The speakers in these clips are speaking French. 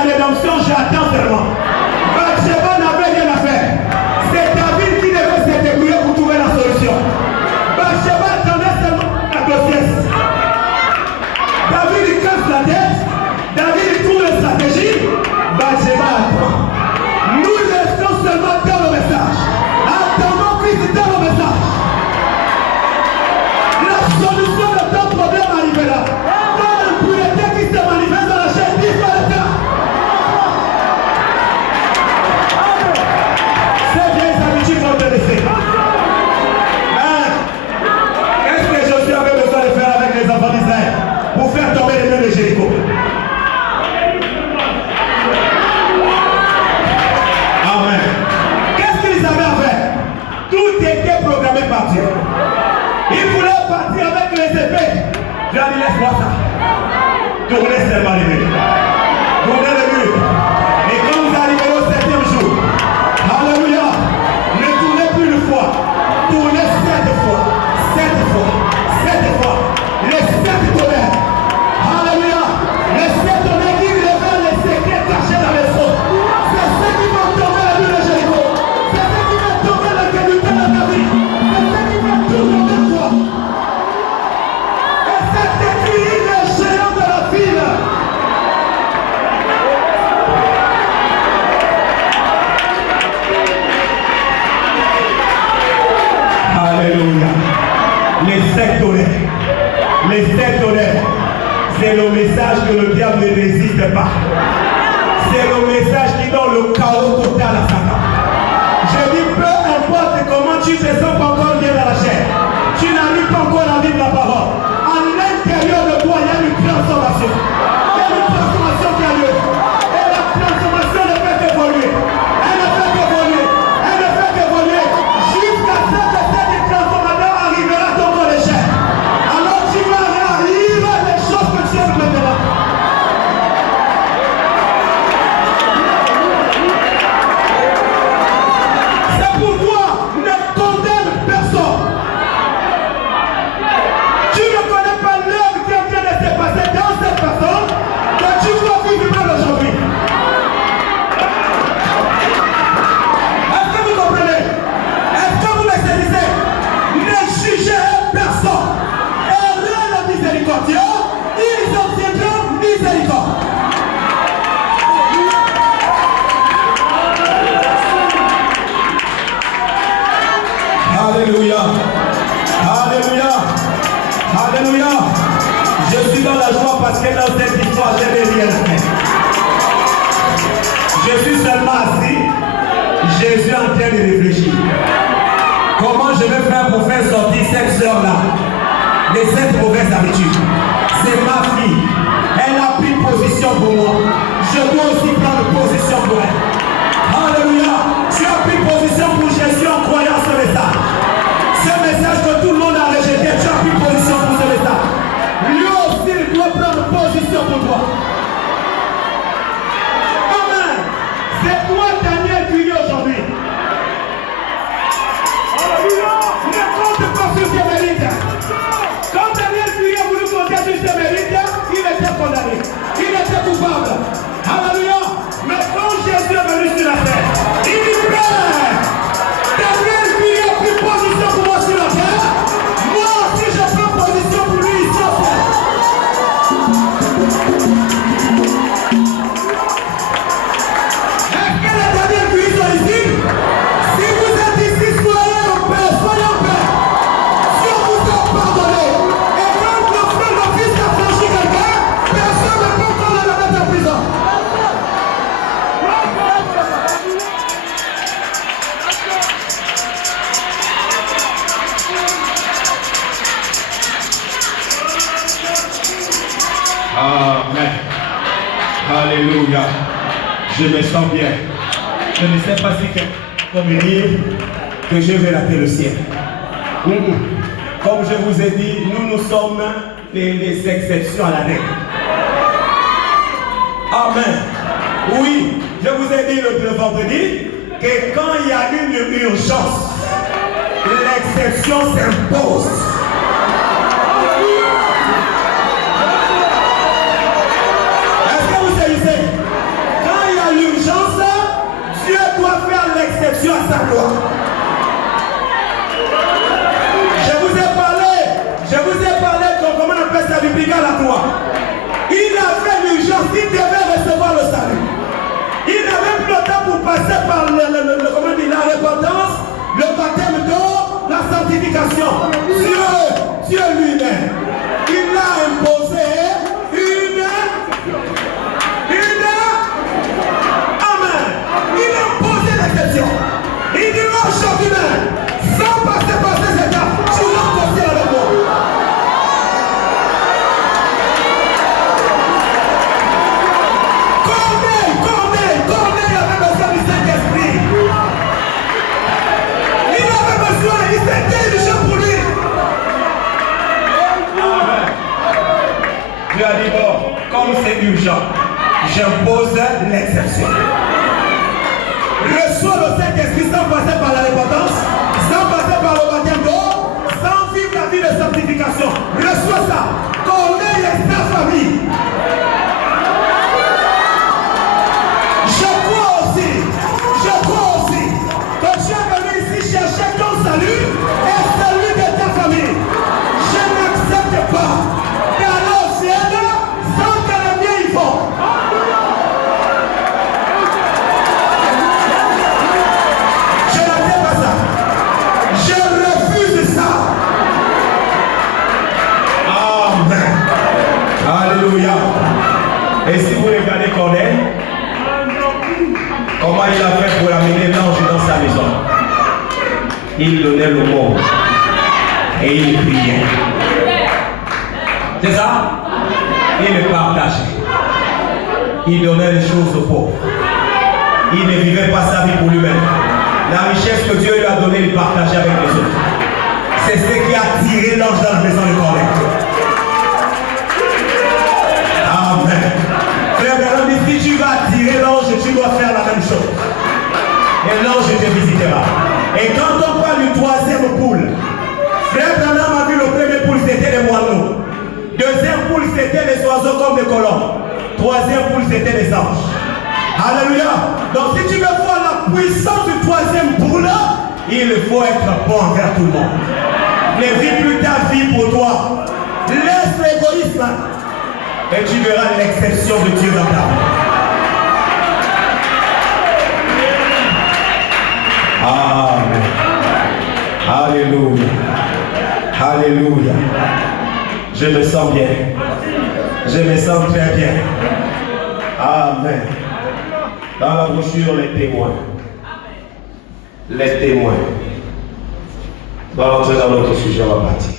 la rédemption, j'attends seulement. Bathsheba n'avait rien à faire. C'est David qui devait se débrouiller pour trouver la solution. Bathsheba attendait seulement la grossesse. David il casse la tête. David il trouve la stratégie. Bathsheba attend. Nous restons seulement dans le message. Attendons Christ dans le message. La solution de ton problème arrivera. Quand l'impureté qui se manifeste dans la chair disparaîtra. C'est bien les habitudes vont te laisser. Qu'est-ce que Josué avait besoin de faire avec les enfants d'Israël pour faire tomber les murs de Jéricho? Amen. Qu'est-ce qu'ils avaient à faire? Tout était programmé par Dieu. Ils voulaient partir avec les épées. Dieu a dit laisse-moi ça. Tournez seulement les murs. Tournez les murs. Et quand vous arriverez au 7e jour, alléluia, ne tournez plus une fois. Tournez 7 fois. 7 fois. 7 fois. Les 7 tonnerres. Alléluia. Les 7 tonnerres qui révèlent les secrets cachés dans les eaux. C'est ceux qui vont tomber la nuit de Jéricho. C'est ceux qui vont tomber la qualité de ta vie. C'est ceux qui vont tout tomber toi. Et c'est écrit les géants de la ville. Alléluia. Les 7 tonnerres. Les 7 tonnerres. C'est le message que le diable ne résiste pas. C'est le message qui donne le chaos total à Satan. Je dis peu importe comment tu te sens pas encore bien dans la chair. Tu n'arrives pas encore à vivre la parole. À l'intérieur de toi, il y a une transformation. Il y a une transformation qui a lieu. Et la transformation ne fait qu'évoluer. Elle ne fait qu'évoluer. Elle ne fait qu'évoluer. Jusqu'à ce que cette transformation arrivera dans ton échelle. Alors tu vas arriver à des choses que tu aimes maintenant. C'est pourquoi ne condamne personne. Tu ne connais pas l'œuvre qui est en train de se passer dans cette personne que tu dois vivre mal aujourd'hui. Est-ce que vous comprenez? Est-ce que vous me saisissez? Ne jugez personne. Et le miséricordieux, ils obtiendront miséricorde. Alléluia. Alléluia. Alléluia. Je suis dans la joie parce que dans cette histoire, je n'ai rien fait. Je suis seulement assis. Jésus est en train de réfléchir. Comment je vais faire pour faire sortir cette sœur-là de cette mauvaise habitude? C'est ma fille. Elle a pris position pour moi. Je dois aussi prendre position pour elle. Alléluia. Tu as pris position pour Jésus en croyant ce message. Ce message que tout le monde a rejeté, tu as pris position pour ce message. Lui aussi, il doit prendre position pour toi. Amen. C'est toi, Daniel, qui est aujourd'hui. Ne compte pas sur tes mérites. Quand Daniel Curie a voulu compter sur ses mérites, il était condamné. Il était coupable. Alléluia. Mais quand Jésus est venu sur la terre, il dit Père, Daniel Curie a pris position pour moi sur la terre. Moi aussi je prends position pour lui ici en terre. Est-ce que les Daniel Curie sont ici? Si vous êtes ici, soyez en paix, soyez en paix. Dieu vous a pardonné. Et quand le frère, le fils a franchi quelqu'un, personne ne peut encore le mettre en prison. Amen. Alléluia. Je me sens bien. Je ne sais pas si comme dire que je vais rater le ciel. Comme je vous ai dit, nous sommes les exceptions à la règle. Amen. Oui, je vous ai dit le vendredi que quand il y a une urgence, l'exception s'impose. Est-ce que vous saisissez? gloire. Je vous ai parlé de comment on appelle ça biblique à la gloire. Il avait l'urgence, il devait recevoir le salut. Il n'avait plus le temps pour passer par la repentance, le baptême d'eau, la sanctification. Dieu lui-même, il a imposé une Amen. Il a imposé l'exception. Il dit aujourd'hui même, sans passer par ces étapes, tu vas passer avec moi. Corneille avait besoin du Saint-Esprit. Il avait besoin, il s'était urgent pour lui. Amen. Dieu a dit bon, comme c'est urgent, j'impose l'exception. Reçois le Saint-Esprit sans passer par la repentance, sans passer par le baptême d'eau, sans vivre la vie de sanctification. Reçois ça. Corneille et sa famille. Je crois aussi que tu es venu ici chercher ton salut et celui de ta famille. Je n'accepte pas d'aller au ciel sans que les miens y vont. Je n'accepte pas ça. Je refuse ça. Amen. Alléluia. Et si vous regardez Corneille, comment il a fait pour amener l'ange dans sa maison? Il donnait le mot et il priait. C'est ça? Il le partageait. Il donnait les choses aux pauvres. Il ne vivait pas sa vie pour lui-même. La richesse que Dieu lui a donnée, il partageait avec les autres. C'est ce qui a tiré l'ange dans la maison de Corneille. Amen. Frère Branham, si tu vas attirer l'ange, tu dois faire la même chose. Et l'ange te visitera. Et quand on parle du troisième poule, Frère Branham a vu le premier poule, c'était les moineaux. Deuxième poule, c'était les oiseaux comme des colombes. Troisième poule, c'était les anges. Alléluia. Donc si tu veux voir la puissance du troisième poule, il faut être bon envers tout le monde. Ne vis plus ta vie pour toi. Laisse l'égoïsme. Et tu verras l'exception de Dieu dans ta vie. Amen. Alléluia. Alléluia. Je me sens bien. Je me sens très bien. Amen. Dans la brochure, les témoins. Les témoins. On va rentrer dans notre sujet, on va partir.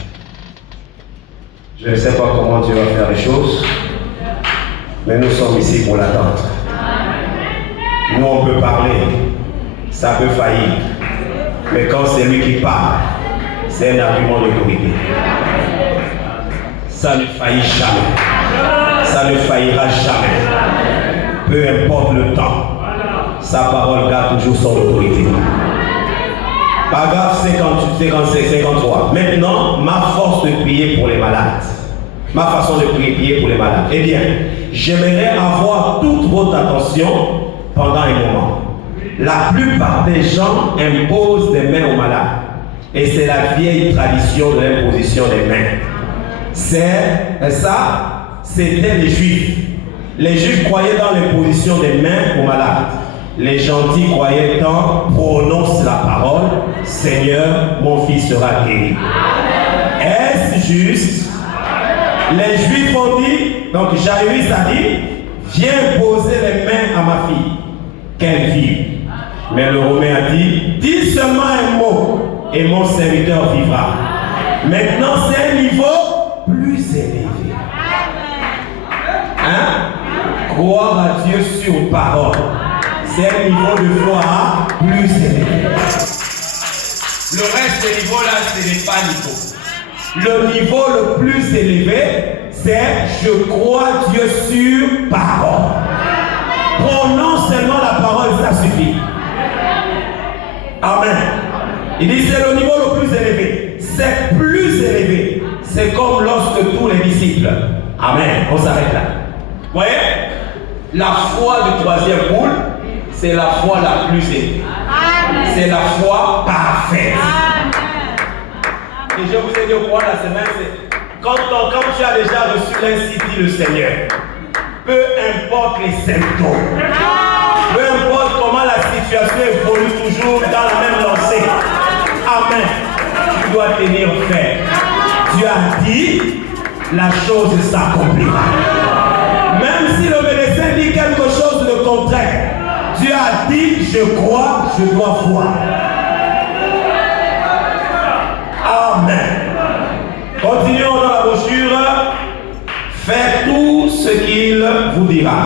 Je ne sais pas comment Dieu va faire les choses, mais nous sommes ici pour l'attendre. Nous, on peut parler, ça peut faillir, mais quand c'est lui qui parle, c'est un argument d'autorité. Ça ne faillit jamais. Ça ne faillira jamais. Peu importe le temps, sa parole garde toujours son autorité. Paragraphe 53. Maintenant, ma force de prier pour les malades. Ma façon de prier pour les malades. Eh bien, j'aimerais avoir toute votre attention pendant un moment. La plupart des gens imposent des mains aux malades. Et c'est la vieille tradition de l'imposition des mains. C'était les Juifs. Les Juifs croyaient dans l'imposition des mains aux malades. Les gentils croyaient tant, prononce la parole, Seigneur, mon fils sera guéri. Est-ce juste? Les Juifs ont dit, donc Jairus a dit, viens poser les mains à ma fille, qu'elle vive. Mais le Romain a dit, dis seulement un mot et mon serviteur vivra. Maintenant, c'est un niveau plus élevé. Hein? Croire à Dieu sur parole. C'est un niveau de foi plus élevé. Le reste des niveaux là, ce n'est pas niveau. Le niveau le plus élevé, c'est je crois Dieu sur parole. Prononce seulement la parole, ça suffit. Amen. Il dit c'est le niveau le plus élevé. C'est plus élevé. C'est comme lorsque tous les disciples. Amen. On s'arrête là. Vous voyez? La foi du troisième poule, c'est la foi la plus élevée. C'est la foi parfaite. Et je vous ai dit au cours de la semaine, c'est quand tu as déjà reçu ainsi dit le Seigneur, peu importe les symptômes, peu importe comment la situation évolue toujours dans la même lancée, amen, tu dois tenir ferme. Tu as dit, la chose s'accomplira. Même si le médecin dit quelque chose de contraire, tu as dit, je crois, je dois voir. Amen. Continuons dans la brochure. Faites tout ce qu'il vous dira.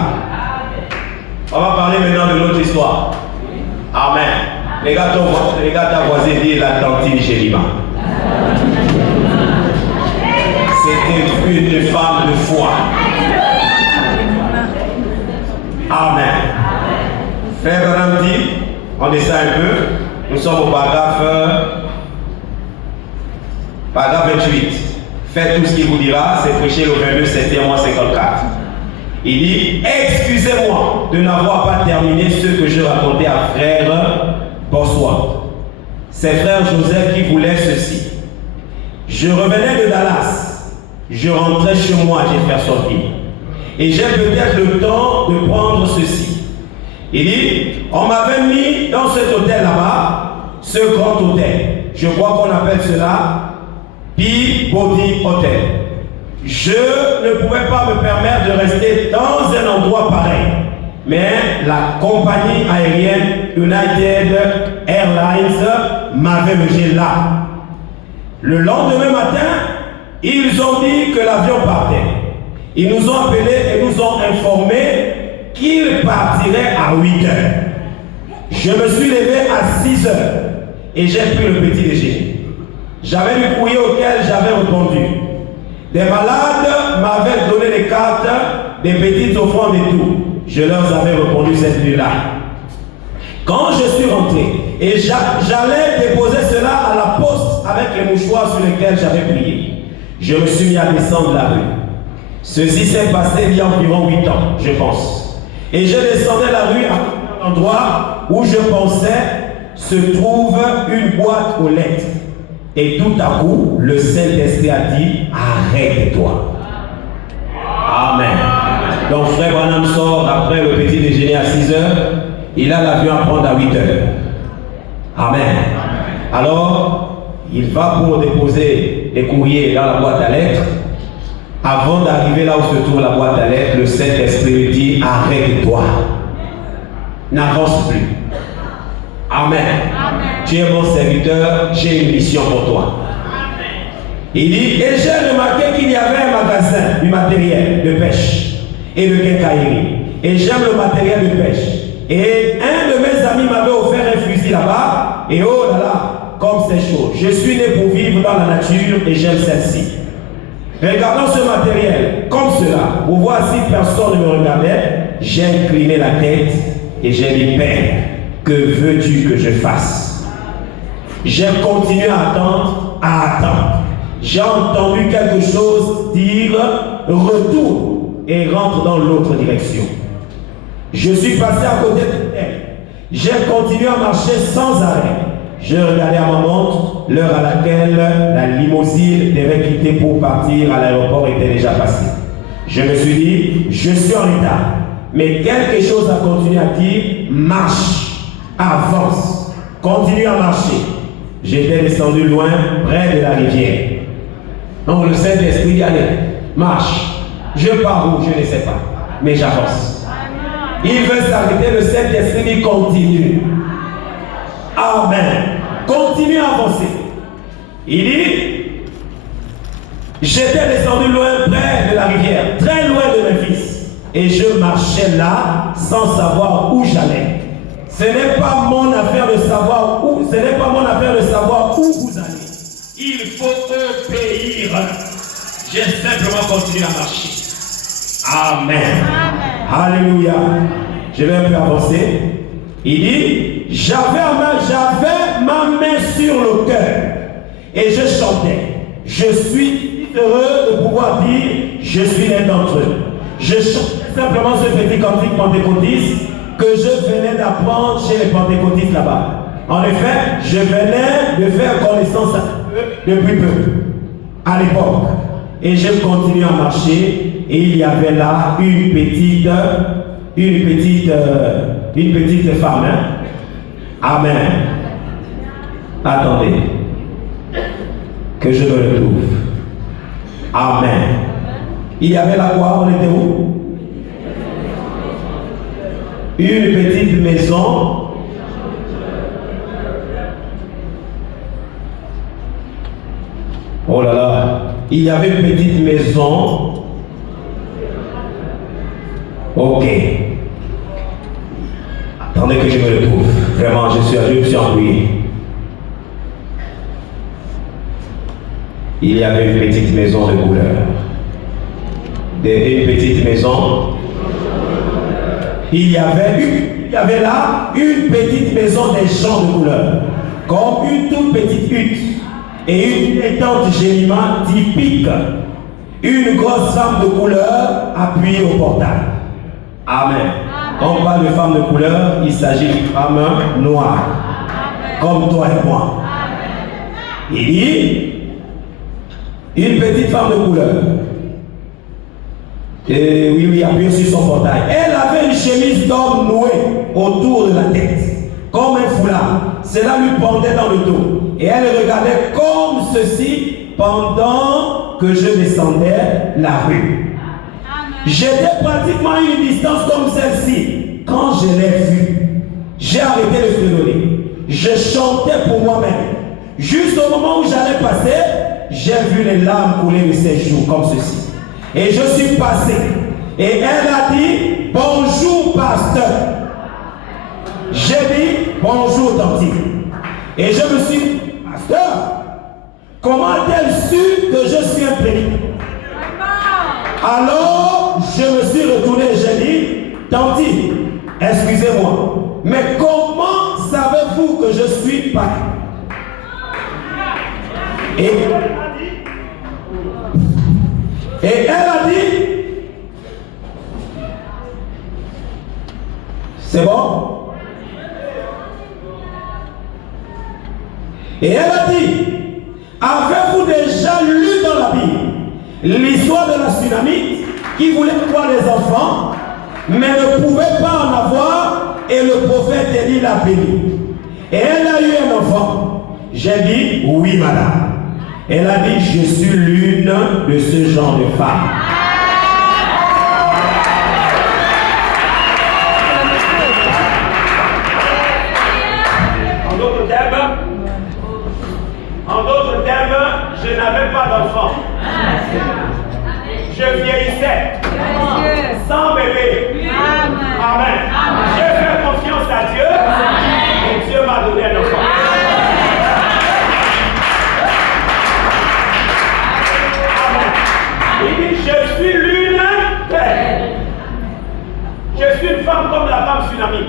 On va parler maintenant de notre histoire. Amen. Les gars, ta voisine dit la tantine Jélima. C'était une femme de foi. Amen. Frère Branham dit, on descend un peu, nous sommes au paragraphe 28. Faites tout ce qu'il vous dira, c'est prêché le 22 septembre 54. Il dit, excusez-moi de n'avoir pas terminé ce que je racontais à frère Bossois. C'est frère Joseph qui voulait ceci. Je revenais de Dallas. Je rentrais chez moi à Jeffersonville. Et j'ai peut-être le temps de prendre ceci. Il dit, on m'avait mis dans cet hôtel là-bas, ce grand hôtel. Je crois qu'on appelle cela Peabody Hotel. Je ne pouvais pas me permettre de rester dans un endroit pareil. Mais la compagnie aérienne United Airlines m'avait logé là. Le lendemain matin, ils ont dit que l'avion partait. Ils nous ont appelés et nous ont informés qu'il partirait à 8 heures. Je me suis levé à 6 heures et j'ai pris le petit déjeuner. J'avais le courrier auquel j'avais répondu. Des malades m'avaient donné des cartes, des petites offrandes et tout. Je leur avais répondu cette nuit-là. Quand je suis rentré et j'allais déposer cela à la poste avec les mouchoirs sur lesquels j'avais prié, je me suis mis à descendre la rue. Ceci s'est passé il y a environ 8 ans, je pense. Et je descendais la rue à un endroit où je pensais se trouve une boîte aux lettres. Et tout à coup, le Saint-Esprit a dit, arrête-toi. Amen. Donc frère Branham sort après le petit déjeuner à 6 heures. Il a l'avion à prendre à 8 heures. Amen. Alors, il va pour déposer les courriers dans la boîte à lettres. Avant d'arriver là où se trouve la boîte à lettres, le Saint-Esprit lui dit, arrête-toi. N'avance plus. Amen. Amen. Tu es mon serviteur, j'ai une mission pour toi. Amen. Il dit, et j'ai remarqué qu'il y avait un magasin du matériel de pêche et de quincaillerie. Et j'aime le matériel de pêche. Et un de mes amis m'avait offert un fusil là-bas. Et oh là là, comme c'est chaud. Je suis né pour vivre dans la nature et j'aime celle-ci. Regardant ce matériel comme cela, pour voir si personne ne me regardait, j'ai incliné la tête et j'ai dit, Père, que veux-tu que je fasse? J'ai continué à attendre, J'ai entendu quelque chose dire, retourne et rentre dans l'autre direction. Je suis passé à côté d'elle. J'ai continué à marcher sans arrêt. Je regardais à ma montre, l'heure à laquelle la limousine devait quitter pour partir à l'aéroport était déjà passée. Je me suis dit, je suis en retard. Mais quelque chose a continué à dire, marche, avance, continue à marcher. J'étais descendu loin, près de la rivière. Donc le Saint-Esprit dit, allez, marche. Je pars où, je ne sais pas, mais j'avance. Il veut s'arrêter, le Saint-Esprit dit, continue. Amen. Continue à avancer. Il dit, j'étais descendu loin, près de la rivière, très loin de Memphis. Et je marchais là, sans savoir où j'allais. Ce n'est pas mon affaire de savoir où, ce n'est pas mon affaire de savoir où vous allez. Il faut obéir. J'ai simplement continué à marcher. Amen. Amen. Alléluia. Je vais un peu avancer. Il dit, j'avais ma main sur le cœur et je chantais. Je suis heureux de pouvoir dire, je suis l'un d'entre eux. Je chantais simplement ce petit cantique pentecôtiste que je venais d'apprendre chez les pentecôtistes là-bas. En effet, je venais de faire connaissance depuis peu, à l'époque. Et je continue à marcher et il y avait là une petite femme. Hein? Amen. Attendez. Que je me retrouve. Amen. Il y avait là quoi? On était où? Une petite maison. Oh là là. Il y avait une petite maison. Ok. Attendez que je me retrouve. Vraiment, je suis ennuyé. Il y avait une petite maison de couleur. Une petite maison. Il y avait là une petite maison des gens de couleur. Comme une toute petite hutte. Et une étante gémiment typique. Une grosse femme de couleur appuyée au portail. Amen. Quand on parle de femme de couleur, il s'agit d'une femme noire. Comme toi et moi. Il dit, une petite femme de couleur. Et oui, appuyée sur son portail. Elle avait une chemise d'homme nouée autour de la tête. Comme un foulard. Cela lui pendait dans le dos. Et elle regardait comme ceci pendant que je descendais la rue. J'étais pratiquement à une distance comme celle-ci. Quand je l'ai vue, j'ai arrêté de fredonner. Je chantais pour moi-même. Juste au moment où j'allais passer, j'ai vu les larmes couler de ses joues comme ceci. Et je suis passé. Et elle a dit, bonjour pasteur. J'ai dit, bonjour tante. Et je me suis dit, pasteur, comment a-t-elle su que je suis un prédicateur? Alors, je me suis retourné et j'ai dit, tante, excusez-moi, mais comment savez-vous que je suis pas? Et elle a dit, c'est bon? Et elle a dit, avez-vous déjà lu dans la Bible l'histoire de la tsunamite qui voulait voir les enfants, mais ne pouvait pas en avoir, et le prophète Élie l'a béni. Et elle a eu un enfant. J'ai dit, oui madame. Elle a dit, je suis l'une de ce genre de femme. En d'autres termes, je n'avais pas d'enfant. Je vieillissais. Sans bébé. Amen. J'ai fait confiance à Dieu. Et Dieu m'a donné un enfant. Il dit, je suis l'une d'elles. Je suis une femme comme la femme tsunami.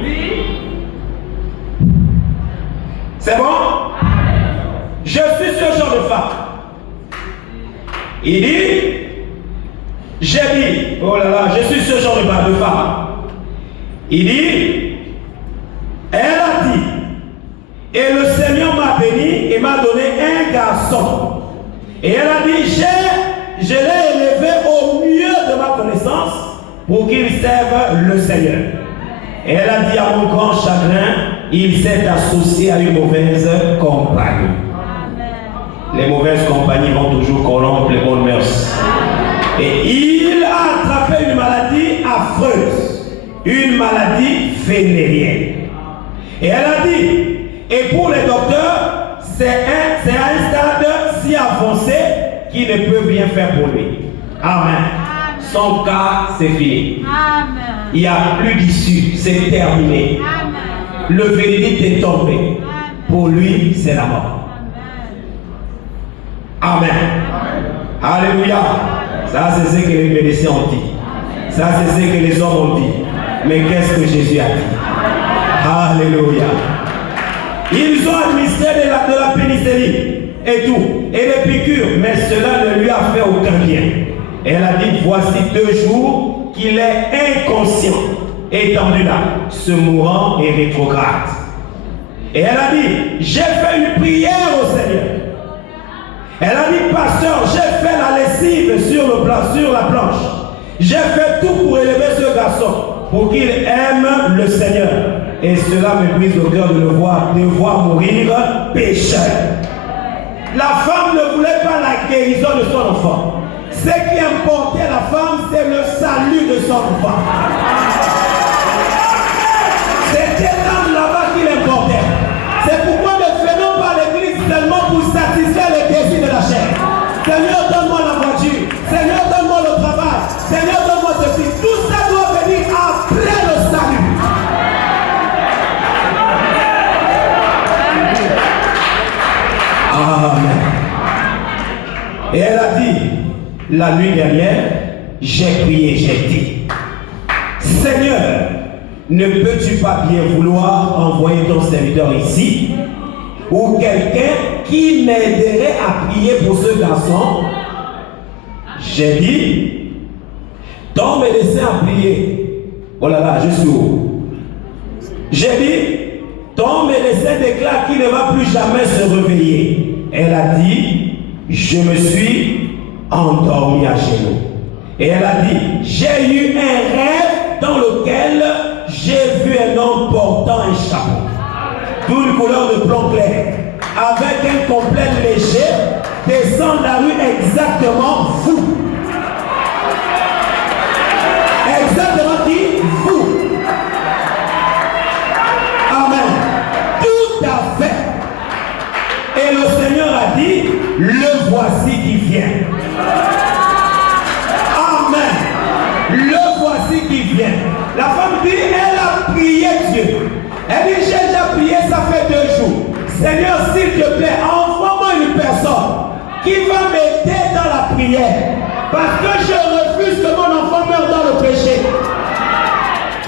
C'est bon? Je suis ce genre de femme. Il dit, j'ai dit, oh là là, je suis ce genre de femme. Il dit, elle a dit, et le Seigneur m'a béni et m'a donné un garçon. Et elle a dit, je l'ai élevé au mieux de ma connaissance pour qu'il serve le Seigneur. Et elle a dit, à mon grand chagrin, il s'est associé à une mauvaise compagnie. Les mauvaises compagnies vont toujours corrompre les bonnes mœurs. Et il a attrapé une maladie affreuse, une maladie vénérienne. Et elle a dit, et pour les docteurs, c'est à un stade si avancé qu'il ne peut rien faire pour lui. Amen. Son cas, c'est fini. Amen. Il n'y a plus d'issue, c'est terminé. Amen. Le verdict est tombé. Amen. Pour lui, c'est la mort. Amen. Amen. Alléluia. Ça, c'est ce que les médecins ont dit. Ça, c'est ce que les hommes ont dit. Mais qu'est-ce que Jésus a dit? Alléluia. Ils ont administré de la pénicilline et tout, et des piqûres, mais cela ne lui a fait aucun bien. Elle a dit, voici 2 jours qu'il est inconscient, étendu là, se mourant et rétrograde. Et elle a dit, j'ai fait une prière au Seigneur. Elle a dit, pasteur, j'ai fait la lessive sur la planche. J'ai fait tout pour élever ce garçon, pour qu'il aime le Seigneur. Et cela me brise au cœur de le voir devoir mourir pécheur. La femme ne voulait pas la guérison de son enfant. Ce qui importait la femme, c'est le salut de son enfant. C'était l'âme là-bas qui l'importait. C'est pourquoi ne venons pas à l'église seulement pour satisfaire les désirs de la chair. Seigneur, donne-moi la voiture. Seigneur, donne-moi le travail. Seigneur, donne-moi ceci. Tout ça doit venir après le salut. Amen. Et elle a dit, la nuit dernière, j'ai prié, j'ai dit, Seigneur, ne peux-tu pas bien vouloir envoyer ton serviteur ici, ou quelqu'un qui m'aiderait à prier pour ce garçon? J'ai dit, ton médecin a prié. Oh là là, je suis où? J'ai dit, ton médecin déclare qu'il ne va plus jamais se réveiller. Elle a dit, je me suis endormi à genoux. Et elle a dit, j'ai eu un rêve dans lequel j'ai vu un homme portant un chapeau d'une couleur de plomb clair, avec un complet léger, descend la rue exactement fou. Exactement dit, fou. Amen. Tout à fait. Et le Seigneur a dit, le voici qui vient. Amen. Le voici qui vient. La femme dit, elle a prié Dieu. Elle dit, j'ai déjà prié, ça fait 2 jours. Seigneur, s'il te plaît, envoie-moi une personne qui va m'aider dans la prière. Parce que je refuse que mon enfant meure dans le péché.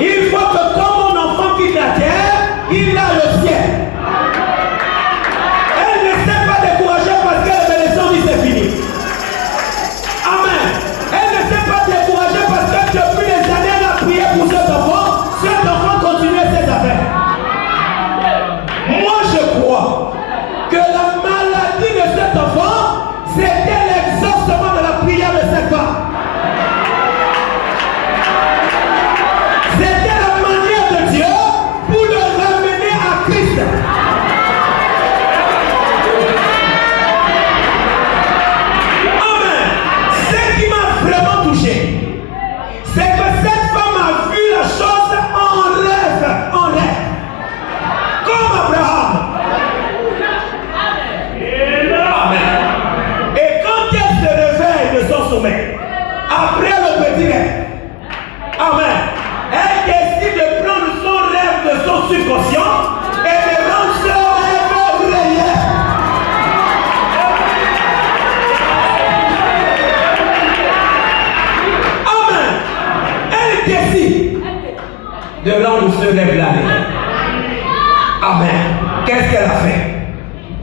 Il faut que quand mon enfant quitte la terre, il a le ciel. Elle ne s'est pas découragée parce que les bénédictions disent c'est fini. Amen. Elle ne s'est pas découragée parce que depuis les années, elle a prié pour cet enfant continuait ses affaires. Moi, je crois que la maladie de cet enfant, c'était l'exaucement de la prière de cette femme. C'était la manière de Dieu pour le ramener à Christ. Amen. Ce qui m'a vraiment touché, c'est que cette femme a vu la chose en rêve, comme Abraham. Amen. Et quand elle se réveille de son sommeil, après le petit rêve, amen, elle décide de prendre son rêve de son subconscient et de rendre son rêve réel. Amen. Elle décide de rendre ce rêve-là réel. Amen. Qu'est-ce qu'elle a fait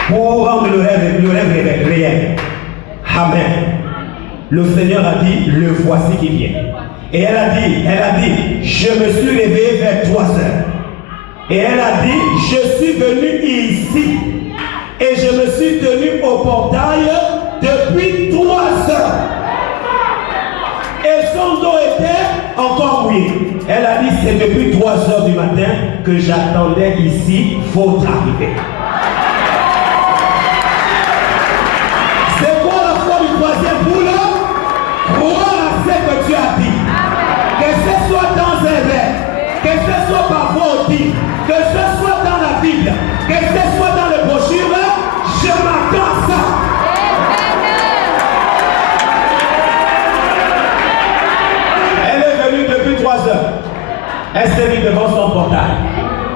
pour rendre le rêve réel? Amen. Le Seigneur a dit, le voici qui vient. Et elle a dit, je me suis réveillé vers 3 heures. Et elle a dit, je suis venu ici. Et je me suis tenu au portail depuis 3 heures. Et son dos était encore mouillé. Elle a dit, c'est depuis 3 heures du matin que j'attendais ici votre arrivée. C'est quoi la foi du 3e boulot? Croire à ce que tu as dit. Que ce soit dans un rêve, que ce soit par voie audible, que ce soit dans la Bible, que ce soit dans les brochures, je m'attends à ça. Elle est venue depuis 3 heures. Elle s'est mise devant son portail,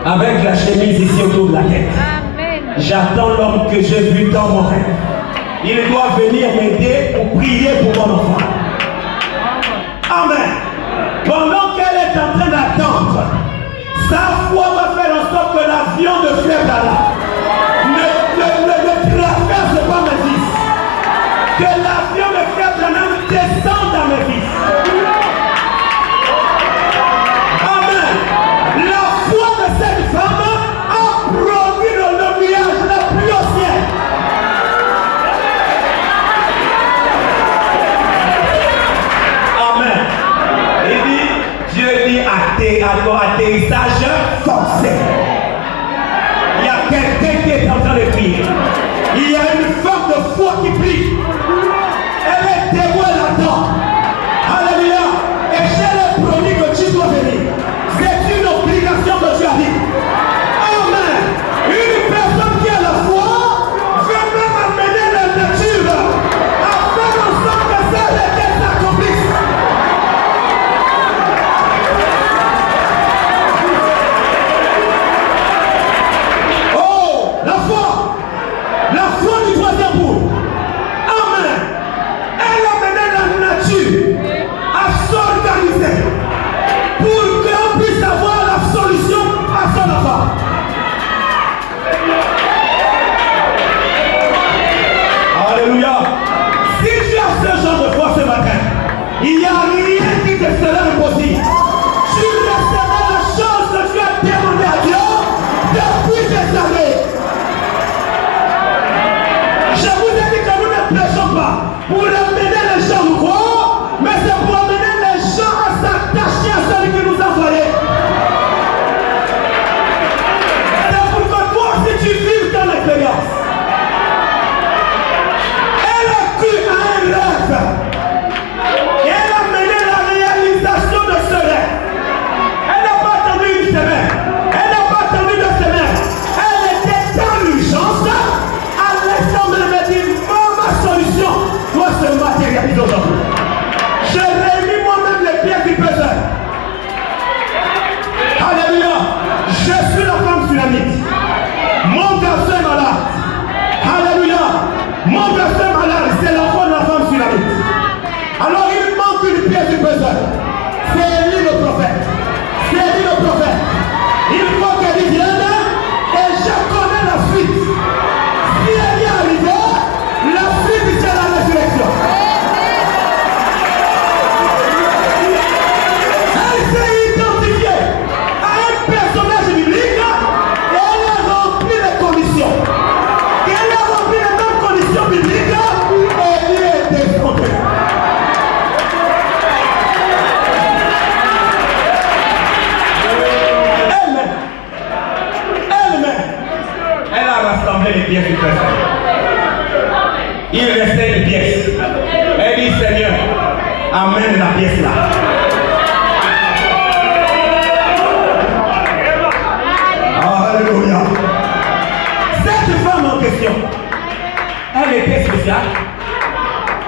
avec la chemise ici autour de la tête. J'attends l'homme que j'ai vu dans mon rêve. Il doit venir m'aider pour prier pour mon enfant. Amen. Pendant qu'elle est en train d'attendre, sa foi va faire en sorte que l'avion de fleuve là ne traverse pas mes fils. Que l'avion de fleuve là descende dans mes fils. Amen. La foi de cette femme a produit le foi qui prie. Elle est témoin là-dedans. Alléluia. Et j'ai le promis que tu dois venir. C'est une obligation que tu as dit. Amen. Une personne qui a la foi veut même amener la nature à faire en sorte que ça s'accomplisse. Oh, la foi du troisième bout. Amen. Elle a mené la nature à s'organiser pour qu'on puisse avoir la solution à son affaire. Alléluia. Si tu as ce genre de foi ce matin, il n'y a rien qui te sera impossible. Tu recevras la chose que tu as demandé à Dieu depuis des années. Je vous ai dit que nous ne prêchons pas pour amener les gens au croire, mais c'est pour amener les gens à s'attacher à celui qui nous a envoyés. C'est pour que toi aussi tu vives ton expérience. Elle a cru à un rêve. Et elle a mené la réalisation de ce rêve. Elle n'a pas attendu une semaine. Elle n'a pas attendu 2 semaines. Elle était dans l'urgence. À l'instant même, elle dit, ma solution doit se matérialiser aujourd'hui. J'ai réuni moi-même les pièces du puzzle. Alléluia. Je suis la femme tsunamite. Mon garçon est malade. Alléluia. Mon garçon est malade. C'est l'enfant de la femme tsunamite. Alors il manque une pièce du puzzle. C'est lui le prophète. C'est lui le prophète. Il faut qu'elle vienne et je connais la suite. Si elle y est arrivée, la suite c'est la résurrection. Elle s'est identifiée à un personnage biblique et elle a rempli les conditions. Et elle a rempli les mêmes conditions bibliques et lui est descendu. Elle a rassemblé les pièces du présent. Il restait une pièce. Elle dit, Seigneur, amène la pièce là. Alléluia. Cette femme en question, elle était spéciale.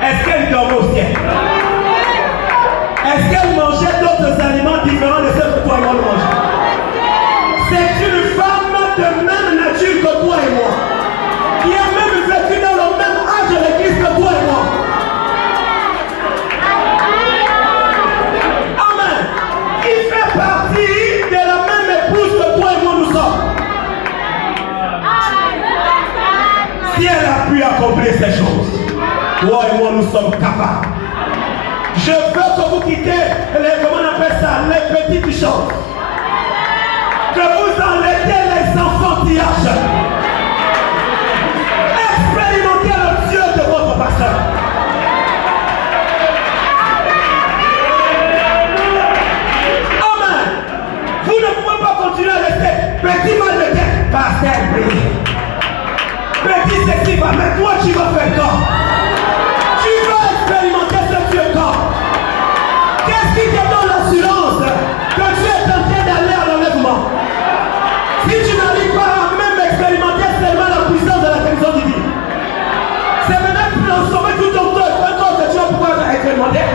Est-ce qu'elle dormait au ciel? Est-ce qu'elle mangeait d'autres aliments différents de ceux que toi et moi nous mangeons? C'est une femme de même nature que toi et moi, qui a même vécu dans le même âge de l'église que toi et moi. Amen. Qui fait partie de la même épouse que toi et moi nous sommes. Si elle a pu accomplir ces choses, toi et moi nous sommes capables. Je veux que vous quittez les, comment on appelle ça, les petites choses. Que vous enlevez les enfantillages. Expérimentez le Dieu de votre pasteur. Amen. Vous ne pouvez pas continuer à rester petit mal de tête. Pasteur brille. Petit sexy, mais toi tu vas faire quoi? Tu vas expérimenter ce Dieu quand? Qu'est-ce qui te donne l'assurance que tu es en train d'aller à l'enlèvement? Si tu n'arrives pas à même expérimenter seulement la puissance de la guérison divine, c'est maintenant transformer tout ton corps, un corps que tu vas pouvoir expérimenter.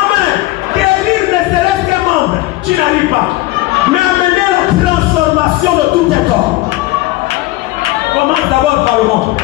Amen. Guérir ne serait-ce qu'un membre, tu n'arrives pas. Mais amener la transformation de tout tes corps. Commence d'abord par le monde.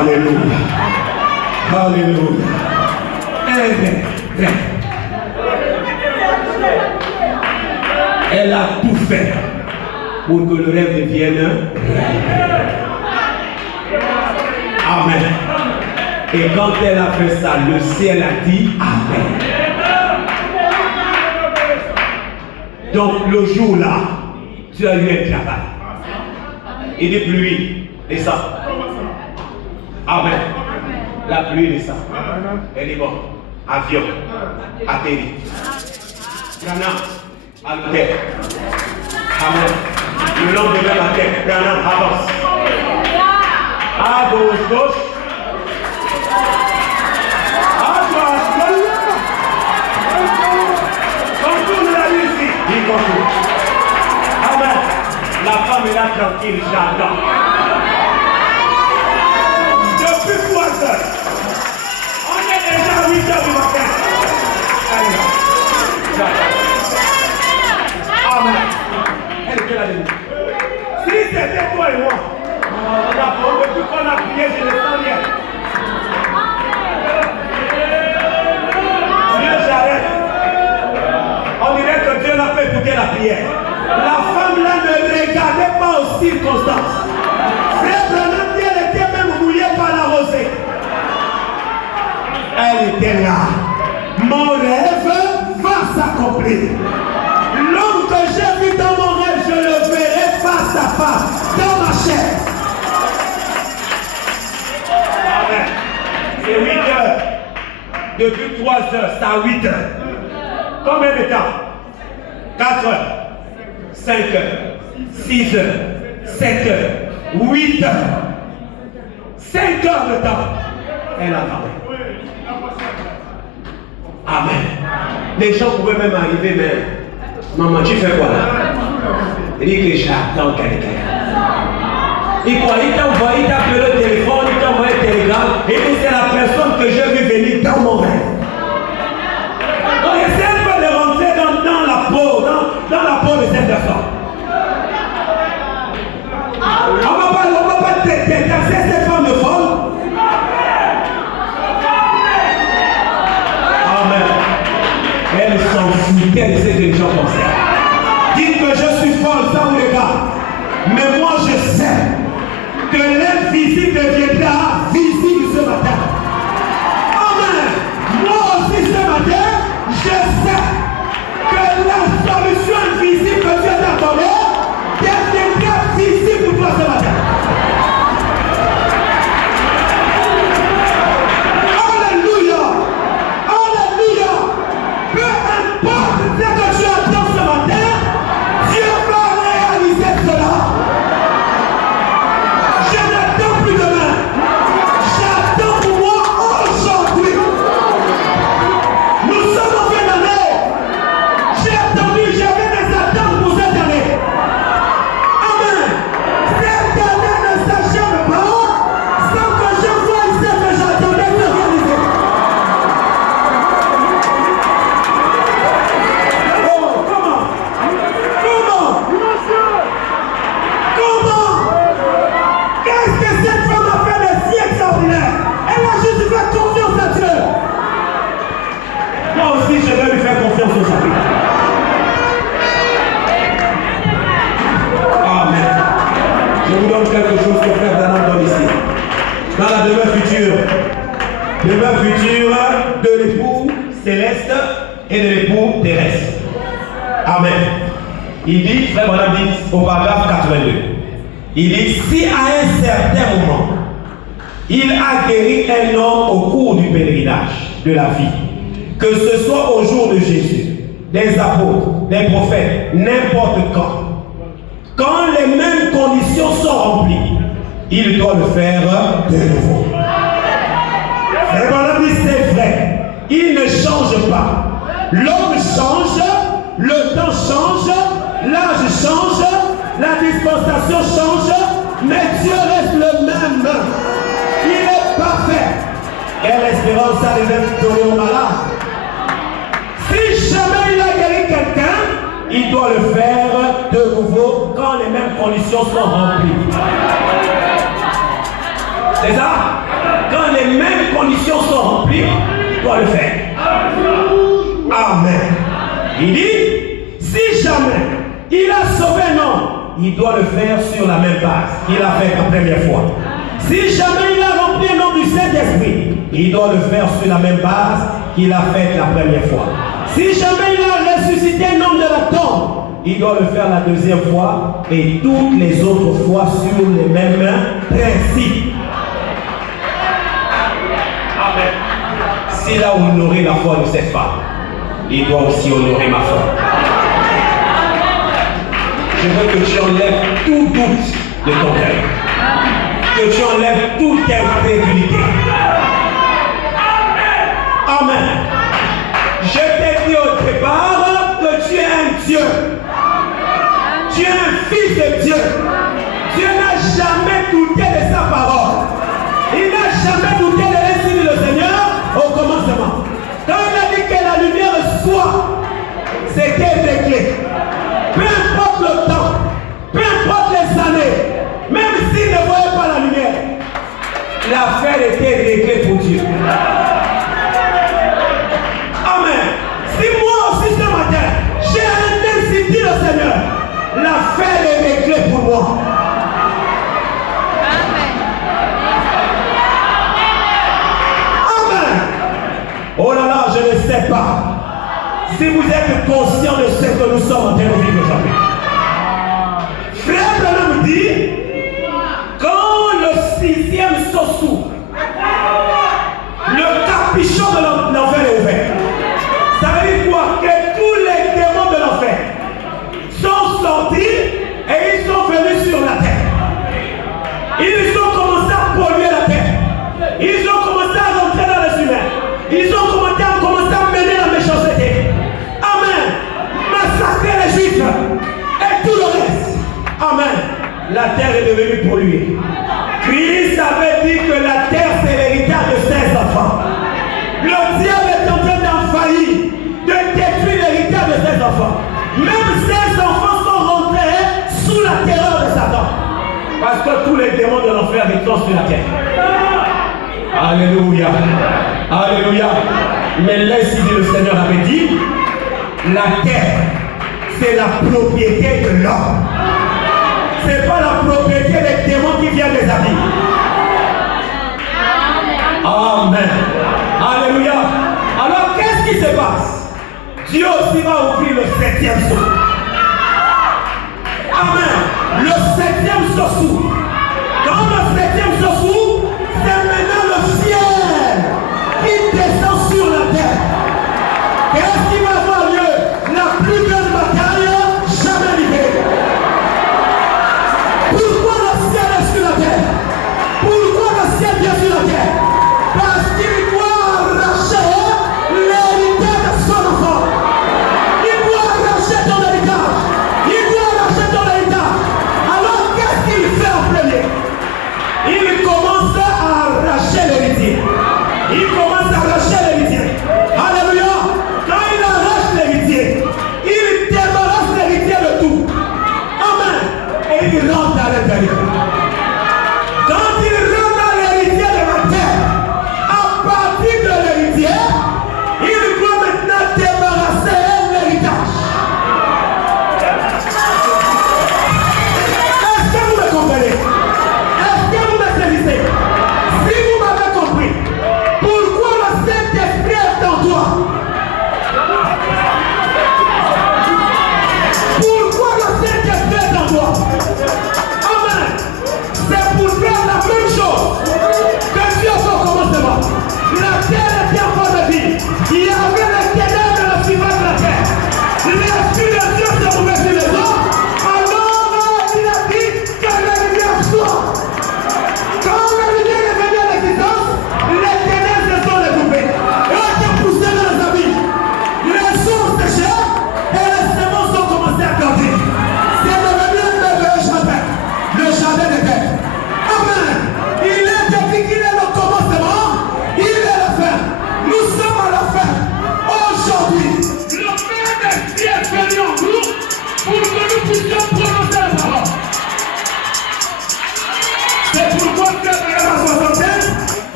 Alléluia. Alléluia. Amen. Elle a tout fait pour que le rêve devienne réel. Amen. Et quand elle a fait ça, le ciel a dit Amen. Donc le jour-là, tu as eu un travail. Il dit pluie, descend. Amen. La pluie descend. Elle est bon. Avion, atterri. Ghana, à l'hôtel. Amen. Le lendemain matin, Ghana avance. À gauche, gauche. À droite, gauche. Contourne la nuit ici. Il contourne. Amen. La femme est là tranquille, j'attends. Depuis 3 heures. On est déjà à 8 heures du matin. Amen. Elle était là dedans. Si c'était toi et moi, depuis qu'on a prié, je ne sens rien. Dieu, j'arrête. On dirait que Dieu n'a pas écouté la prière. La femme là ne regardait pas aux circonstances. Frère Branham, elle était même mouillée par la rosée. Elle était là. Mon rêve va s'accomplir. L'homme que j'ai vu dans mon rêve, je le verrai face à face, dans ma chair. Amen. C'est 8 heures. Depuis 3 heures, c'est à 8 heures. Combien de temps? 4 heures, 5 heures, 6 heures, 7 heures, 8 heures. 5 heures de temps. Elle attendait. Amen. Les gens pouvaient même arriver, mais maman, tu fais quoi là? Il dit que j'attends quelqu'un. Il t'a envoyé, il t'a appelé le téléphone, il t'a envoyé le télégramme, et puis c'est la personne que j'ai vu venir dans mon rêve. Donc essaie un peu de rentrer dans la peau de cette personne. On ne va pas tasser cette femme de folle. Elle s'en foutait de ce que les gens pensaient. Dites que je suis folle, ça vous regarde. Mais moi je sais que l'invisible deviendra visible ce matin. Amen. Moi aussi ce matin, je sais que la solution invisible que Dieu t'a donnée deviendra visible pour toi ce matin. Quelque chose que Frère Branham donne ici. Dans la demeure future de l'époux céleste et de l'époux terrestre. Amen. Il dit, Frère Branham dit au paragraphe 82, il dit, si à un certain moment, il a guéri un homme au cours du pèlerinage de la vie, que ce soit au jour de Jésus, des apôtres, des prophètes, n'importe quand les mêmes conditions sont remplies, il doit le faire de nouveau. Frère Branham dit c'est vrai. Il ne change pas. L'homme change, le temps change, l'âge change, la dispensation change, mais Dieu reste le même. Il est parfait. Et l'espérance, ça les aime donner au malade. Si jamais il a guéri quelqu'un, il doit le faire de nouveau quand les mêmes conditions sont remplies. C'est ça? Quand les mêmes conditions sont remplies, il doit le faire. Amen. Il dit, si jamais Il a sauvé un homme. Il doit le faire sur la même base qu'il a fait la première fois. Si jamais il a rempli un homme du Saint-Esprit, il doit le faire sur la même base qu'il a fait la première fois. Si jamais il a ressuscité un homme de la tombe, il doit le faire la deuxième fois et toutes les autres fois sur les mêmes principes. Amen. S'il a honoré la foi de cette femme, il doit aussi honorer ma foi. Je veux que tu enlèves tout doute de ton cœur. Que tu enlèves toute incrédulité. Amen. Je t'ai dit au départ que tu es un Dieu. Tu es un fils de Dieu. Dieu n'a jamais douté de sa parole. Il n'a jamais douté de l'insigne du Seigneur au commencement. Quand il a dit que la lumière soit, c'était réglé. Peu importe le temps, peu importe les années, même s'il ne voyait pas la lumière, l'affaire était réglée pour Dieu. Amen. Si moi aussi ce matin, j'ai un ainsi dit le Seigneur, l'affaire est réglée pour moi. Amen. Oh là là, je ne sais pas si vous êtes conscient de ce que nous sommes en train de vivre aujourd'hui. Frère Branham dit, quand le 6e saut s'ouvre, le capuchon de l'enfer est ouvert. Ça veut dire quoi? Que tous les démons de l'enfer sont sortis et ils sont venus sur la terre. Ils ont commencé à polluer la terre. Ils ont commencé à rentrer dans les humains. Ils ont commencé à mener la méchanceté. Amen. Massacrer les Juifs et tout le reste. Amen. La terre est devenue polluée. Christ avait dit que la terre c'est l'héritage de ses enfants. Le diable est en train d'envahir, de détruire l'héritage de ses enfants. Même ses enfants sont rentrés sous la terreur de Satan. Parce que tous les démons de l'enfer sont sur la terre. Alléluia. Alléluia. Mais l'ainsi dit le Seigneur avait dit, la terre, c'est la propriété de l'homme. Ce n'est pas la propriété des démons qui viennent les habiller. Amen. Alléluia. Alors qu'est-ce qui se passe? Dieu aussi va ouvrir le 7e saut. Amen. Le 7e saut s'ouvre. Quand le 7e saut s'ouvre, c'est maintenant le ciel qui descend sur la terre. Qu'est-ce qui va avoir lieu? La plus grande bataille jamais livrée. Pourquoi le ciel est sur la terre? Pourquoi le ciel vient sur la terre? Parce qu'il doit arracher l'héritage de son enfant. Il doit arracher ton héritage. Il doit arracher ton héritage. Alors qu'est-ce qu'il fait en premier? Il commence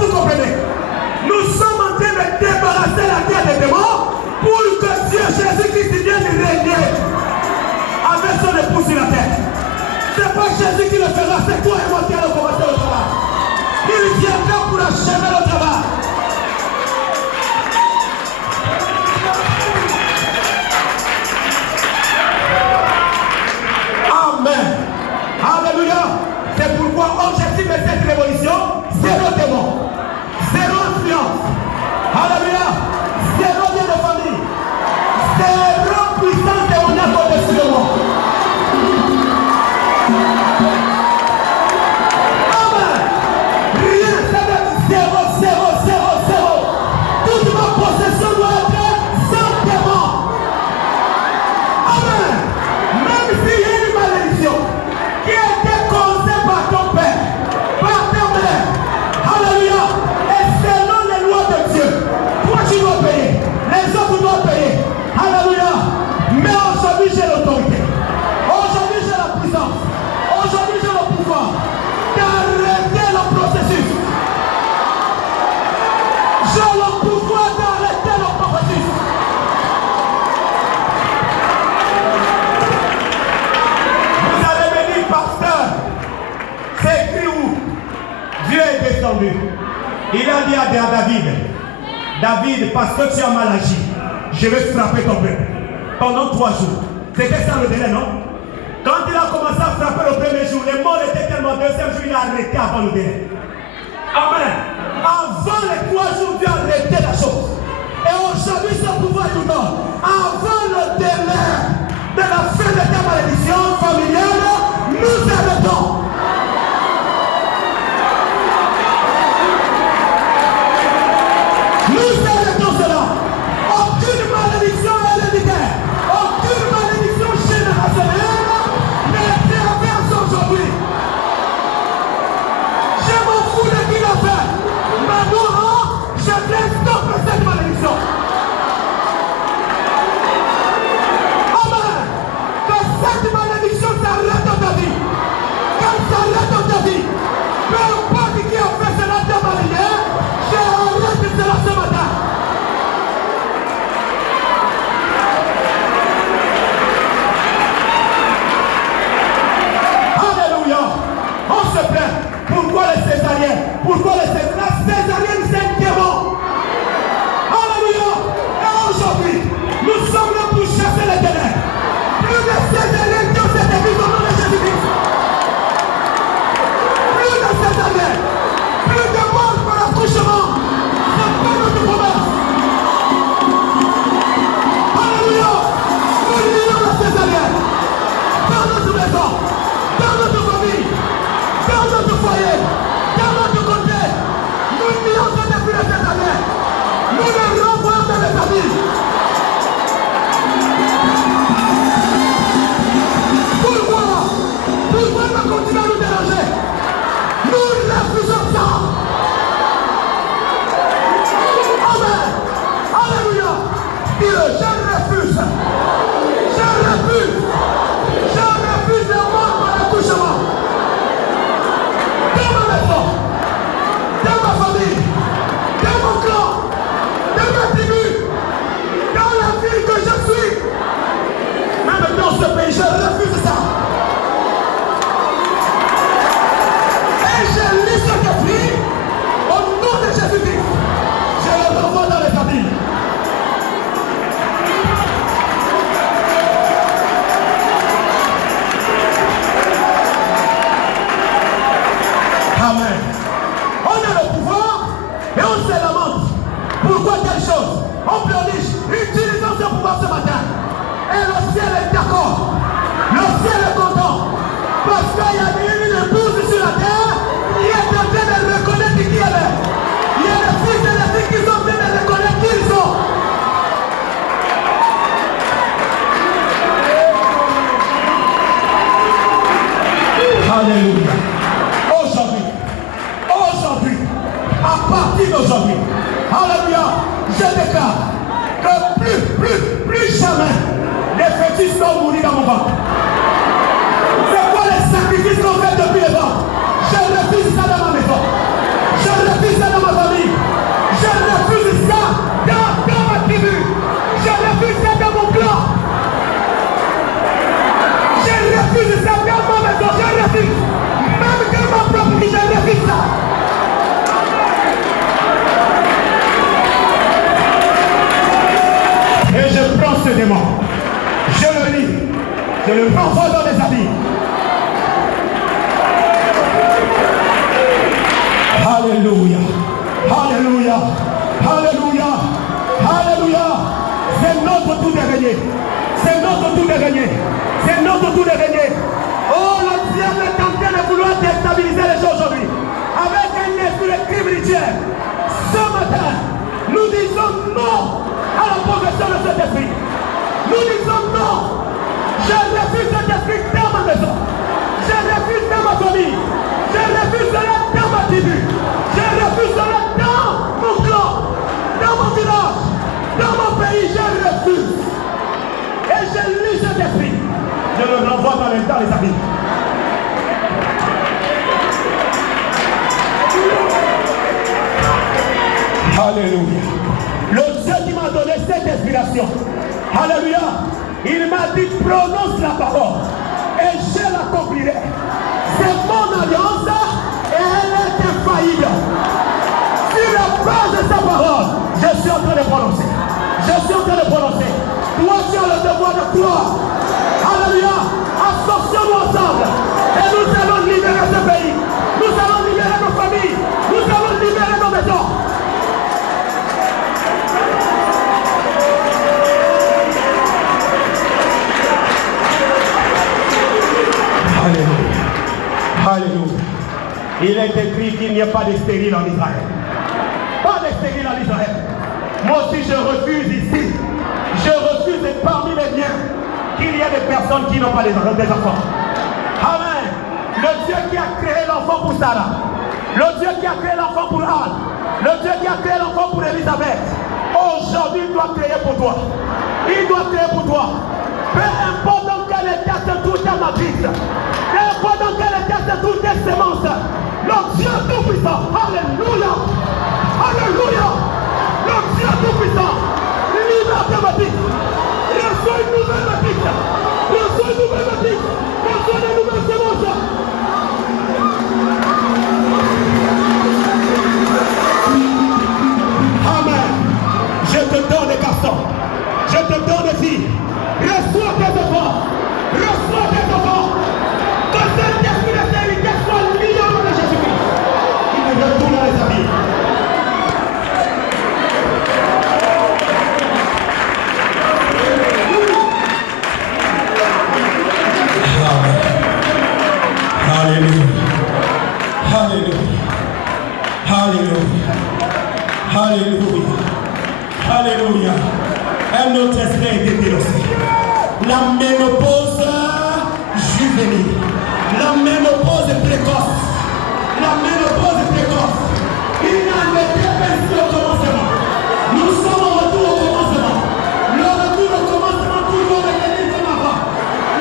vous comprenez? Nous sommes en train de débarrasser la terre des démons pour que Dieu Jésus-Christ vienne régner avec son épouse sur la terre. Ce n'est pas Jésus qui le fera, c'est toi et moi qui allons commencer le travail. Il viendra pour achever le travail. Amen. Alléluia. C'est pourquoi objectif de cette révolution, zéro démon, zéro influence. Alléluia. Zéro bien de famille, zéro puissance démoniaque au-dessus de moi. Amen. Rien, c'est même zéro, zéro, zéro, zéro. Toute ma possession doit être sans démon. Amen. Même s'il y a une malédiction qui a été causée par ton père, par ta mère, alléluia, et selon les lois de Dieu, toi tu dois payer, les autres doivent payer, alléluia. Mais aujourd'hui j'ai l'autorité, aujourd'hui j'ai la puissance, aujourd'hui j'ai le pouvoir d'arrêter le processus. J'ai le pouvoir d'arrêter le processus. Vous allez me dire, pasteur, c'est écrit où? Dieu est descendu. Il a dit à David, David, parce que tu as mal agi, je vais frapper ton peuple pendant 3 jours. C'était ça le délai, non? Quand il a commencé à frapper le premier jour, les morts étaient tellement, deuxième jour, il a arrêté avant le délai. Amen. Avant les 3 jours, Dieu a arrêté la chose. Et aujourd'hui, ce pouvoir nous donne, avant le délai de la fin de ta malédiction familiale, nous arrêtons. Nous arrêtons cela. Aucune malédiction héréditaire, aucune malédiction générationnelle ne traverse aujourd'hui. Je m'en fous de qui l'a fait. Maintenant, je vais stopper cette malédiction. Amen. Que cette malédiction s'arrête dans ta vie. Qu'elle s'arrête dans ta vie. Peu importe qui a fait cela de ma manière, j'arrête cela ce matin. Alléluia. On se plaint. Pourquoi les césariennes? Pourquoi les césariennes? La césarienne, c'est un démon. Alléluia. Et aujourd'hui, nous sommes là pour chasser les ténèbres. Plus de césariennes dans cette église au nom de Jésus-Christ. Plus de césariennes. Plus de morts par accouchement. C'est pas notre promesse. Alléluia. Nous lions la césarienne. Dans notre maison. Dans notre famille. Dans notre foyer. Dans notre côté. Nous lions ce depuis la césarienne. Nous les renvoyons dans les familles. Pourquoi va continuer à nous déranger? Nous refusons ça. Amen. Alléluia. Dis-le, je refuse. Je refuse. Je refuse de mort par l'accouchement. Dans ma maison, dans ma famille, dans mon clan, dans ma tribu, dans la ville que je suis. Même dans ce pays, je refuse ça. Et je lis ce que prie au nom de Jésus-Christ. Je le renvoie dans les familles. Amen. On a le pouvoir et on se lamente. Pourquoi telle chose? On pleurniche. Utilisons ce pouvoir ce matin. Et le ciel est d'accord. Le ciel est content. Parce qu'il y a une épouse sur la terre qui est en train de reconnaître qui elle est. Il y a des fils et des filles qui sont en train de reconnaître qui ils sont. Alléluia. Aujourd'hui, à partir d'aujourd'hui, alléluia, je déclare que plus jamais les fœtus vont mourir dans mon ventre. C'est quoi les sacrifices qu'on fait depuis le ventre? Je refuse ça dans ma maison. Je refuse ça dans ma démons. Je le lis. Je le renvoie dans les habits. Alléluia. Alléluia. Alléluia. Alléluia. C'est notre tour de régner. C'est notre tour de régner. C'est notre tour de régner. Oh, le diable est en train de vouloir déstabiliser les gens aujourd'hui. Avec un esprit de crime rituel. Ce matin, nous disons non à la progression de cet esprit. Nous disons non. Je refuse cet esprit dans ma maison. Je refuse dans ma famille. Je refuse cela dans ma tribu. Je refuse cela dans mon clan, dans mon village, dans mon pays. Je refuse. Et je lis cet esprit. Je le renvoie dans les amis. Alléluia. Le Dieu qui m'a donné cette inspiration. Alléluia. Il m'a dit prononce la parole et je l'accomplirai. C'est mon alliance et elle est infaillible. Sur la base de sa parole, je suis en train de prononcer. Je suis en train de prononcer. Toi, tu as le devoir de croire. Alléluia. Associons-nous ensemble et nous allons libérer ce pays. Nous allons libérer nos familles. Nous allons libérer nos maisons. Alléluia. Alléluia. Il est écrit qu'il n'y a pas de stérile en Israël. Pas de stérile en Israël. Moi aussi je refuse ici. Je refuse parmi les miens qu'il y ait des personnes qui n'ont pas des enfants. Amen. Le Dieu qui a créé l'enfant pour Sarah. Le Dieu qui a créé l'enfant pour Anne. Le Dieu qui a créé l'enfant pour Elisabeth. Aujourd'hui il doit créer pour toi. Il doit créer pour toi. Peu importe dans quel état se trouve ta matrice. Peu importe dans quel état se trouve tes semences. Le Dieu tout-puissant. Alléluia. Alléluia. Le Dieu tout-puissant. Libère ta matrice. Reçois une nouvelle matrice. Reçois une nouvelle matrice. Reçois une nouvelle semence. Amen. Je te donne des garçons. Je te donne des filles. Reçois tes enfants. Reçois tes enfants. Que cet esprit de stérilité soit lié au nom de Jésus-Christ. Il me retourne dans les habits. Alléluia. Alléluia. Alléluia. Alléluia. Un autre esprit a été dénoncé. La ménopause juvénile. La ménopause précoce. La ménopause précoce. Il n'en était pas ici au commencement. Nous sommes au retour au commencement. Le retour au commencement toujours revenir comme avant.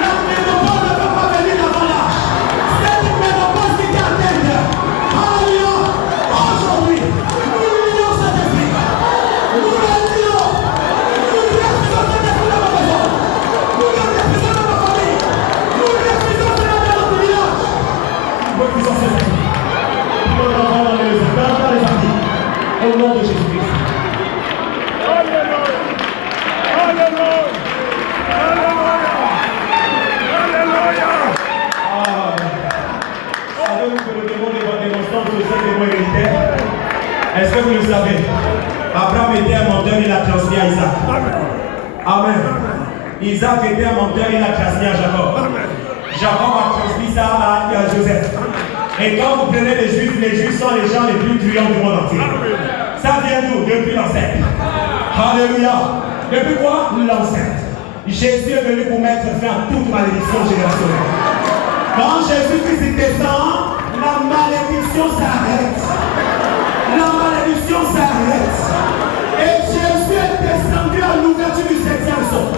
La ménopause ne peut pas venir avant l'âge. C'est une ménopause qui t'atteint. Alléluia. Aujourd'hui, nous lions cet esprit. Nous le lions. Nous refusons cet esprit dans ma maison. Nous le refusons dans ma famille. Nous le refusons dans notre village. Nous refusons cet esprit. Nous le renvoyons dans les habits. Au nom de Jésus-Christ. Alléluia. Alléluia. Alléluia. Savez-vous que le démon des mensonges c'est un démon héréditaire? Est-ce que vous le savez? Abraham était un menteur, il a transmis à Isaac. Amen. Isaac était un menteur, il a transmis à Jacob. Jacob a transmis ça à Joseph. Et quand vous prenez les Juifs sont les gens les plus truands du monde entier. Ça vient d'où? Depuis l'ancêtre. Alléluia. Depuis quoi? L'ancêtre. Jésus est venu pour mettre fin à toute malédiction générationnelle. Quand Jésus-Christ descend, la malédiction s'arrête. La malédiction s'arrête. Et Jésus est descendu à l'ouverture du 7e son.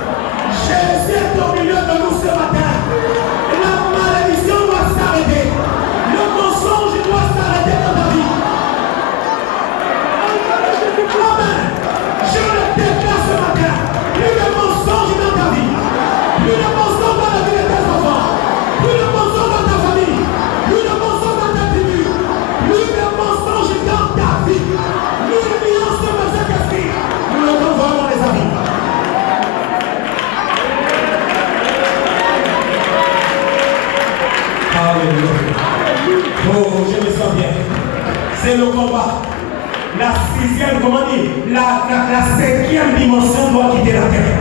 Jésus est au milieu de nous ce matin. La malédiction doit s'arrêter. Le mensonge doit s'arrêter dans ta vie. Amen. Je le déclare ce matin. Plus de mensonge dans ta vie. Plus de mensonge dans la vie de tes enfants. Plus de mensonge dans ta famille. Plus de mensonge dans ta tribu. Plus de mensonge dans ta vie. Nous lions ce Saint-Esprit. Nous le renvoyons dans les amis. La sixième, comment dire, la cinquième dimension doit quitter la terre.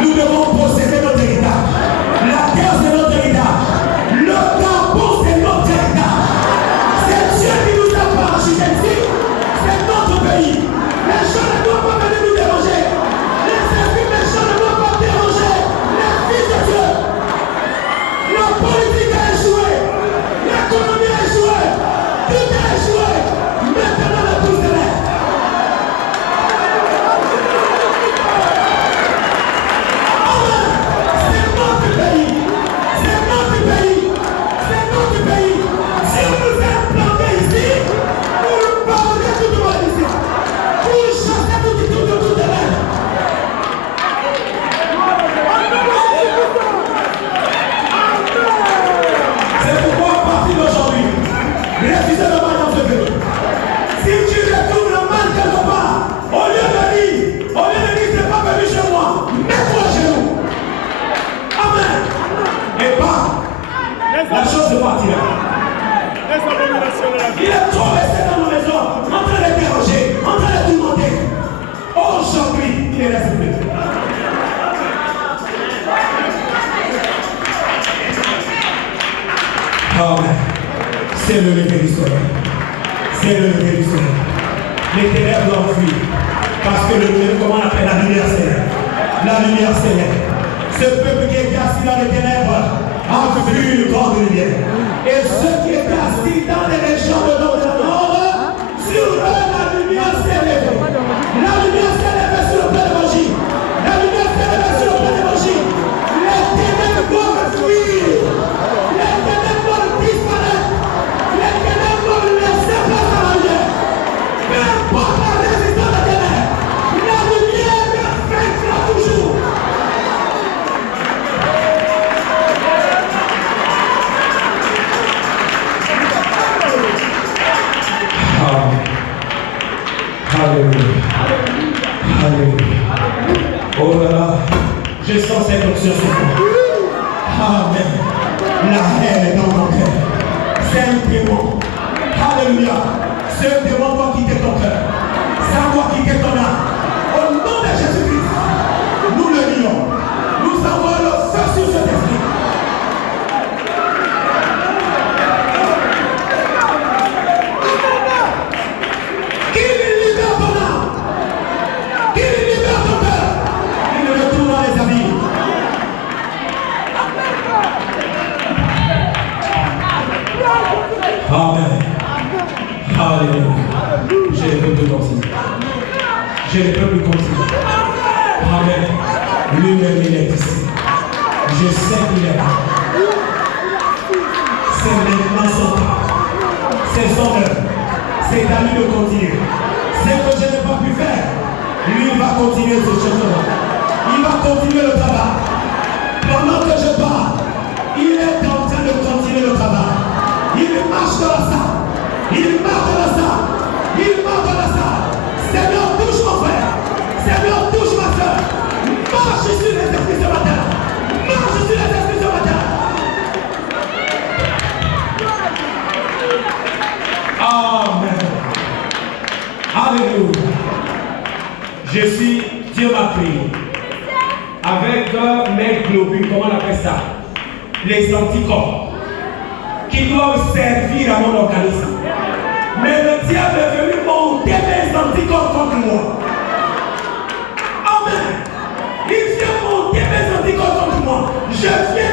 Nous devons posséder notre héritage. La terre, c'est notre héritage. Le tampon, c'est notre héritage. C'est Dieu qui nous a parachés ici. C'est notre pays. Les gens ne doivent pas venir nous déranger. Les esprits méchants ne doivent pas déranger les fils de Dieu. La politique a échoué. L'économie a échoué. Tout a échoué. Maintenant, le pouce de l'air. C'est notre pays. C'est notre pays. C'est notre pays. Si on nous a implantés ici, pour nous parler tout le monde ici. Pour chasser tout de l'air. C'est pourquoi à partir d'aujourd'hui, refusez le mal dans ce pays. Si tu retrouves le mal quelque part, au lieu de dire c'est pas venu chez moi, mets-toi chez nous. Amen. Et pas, la chose de partir. Il est trop resté dans nos maisons, en train de déranger, en train de tourmenter. Aujourd'hui, il est resté plus. Amen. C'est le lever du soleil. C'est le lever du soleil. Les ténèbres doivent fuir. Parce que comment on appelle la lumière céleste. La lumière céleste. Ce peuple qui était assis dans les ténèbres a vu une grande lumière. Et ceux qui étaient assis dans les régions de l'eau de la mort, sur eux la lumière s'est levée. La lumière s'est levée sur le plein évangile. La lumière s'est levée sur le plein évangile. Les ténèbres doivent fuir. Les ténèbres doivent disparaître. Les ténèbres doivent laisser place à la lumière. Peu importe la résistance des ténèbres, la lumière vaincra toujours. Alléluia. Alléluia. Oh là là, je sens cette option sur moi. Amen. La haine est dans mon cœur. C'est un démon. Alléluia. Ce démon doit quitter ton cœur. Ça doit quitter ton âme. Au nom de Jésus-Christ, nous le lions. Nous envoyons le feu sur cet esprit. Amen. Alléluia. Je ne peux plus continuer. Je ne peux plus continuer. Amen. Lui-même, il est ici. Je sais qu'il est là. C'est maintenant son temps. C'est son heure. C'est à lui de continuer. Ce que je n'ai pas pu faire, lui il va continuer ce chemin. Il va continuer le travail. Pendant que je parle, il est en train de continuer le travail. Il marche dans la salle. Il marche dans la salle. Il marche dans la salle. Seigneur, touche mon frère. Seigneur, touche ma soeur. Marche sur les esprits ce matin. Marche sur les esprits ce matin. Amen. Alléluia. Dieu m'a pris avec mes globules, comment on appelle ça? Les anticorps qui doivent servir à mon organisme. Mais le diable est venu monter mes anticorps contre moi. Amen. Il vient monter mes anticorps contre moi. Je viens